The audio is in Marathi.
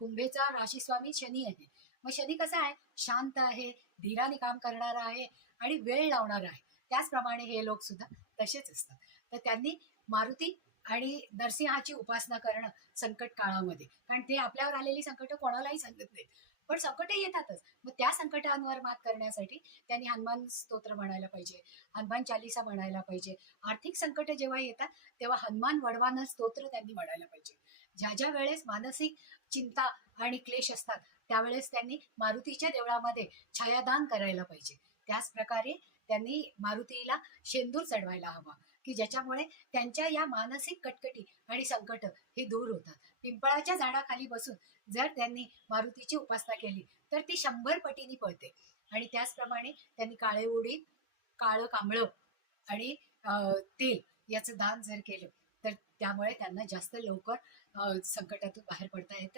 कुंभेचा राशीस्वामी शनी आहे. मग शनी कसा आहे? शांत आहे, धीराने काम करणारा आहे आणि वेळ लावणारा आहे. त्याचप्रमाणे हे लोक सुद्धा तसेच असतात. तर त्यांनी मारुती आणि नरसिंहाची उपासना करणं संकट काळामध्ये, कारण ते आपल्यावर आलेली संकट कोणालाही सांगत नाहीत, पण संकट येतातच. मग त्या संकटांवर मात करण्यासाठी त्यांनी हनुमान स्तोत्र म्हणायला पाहिजे, हनुमान चालिसा म्हणायला पाहिजे. आर्थिक संकट जेव्हा येतात तेव्हा हनुमान वडवान स्तोत्र त्यांनी म्हणायला पाहिजे. ज्या ज्या वेळेस मानसिक चिंता आणि क्लेश असतात त्यावेळेस त्यांनी मारुतीच्या देवळामध्ये छायादान करायला पाहिजे. त्याच प्रकारे त्यांनी मारुतीला शेंदूर चढवायला हवा, की ज्याच्यामुळे त्यांच्या या मानसिक कटकटी आणि संकट हे दूर होतात. पिंपळाच्या झाडाखाली बसून जर त्यांनी मारुतीची उपासना केली तर ती 100 पटीने पळते. आणि त्याचप्रमाणे त्यांनी काळे उडीद, काळं कांबळं आणि तेल याचं दान जर केलं तर त्यामुळे त्यांना जास्त लवकर संकटातून बाहेर पडता येतं.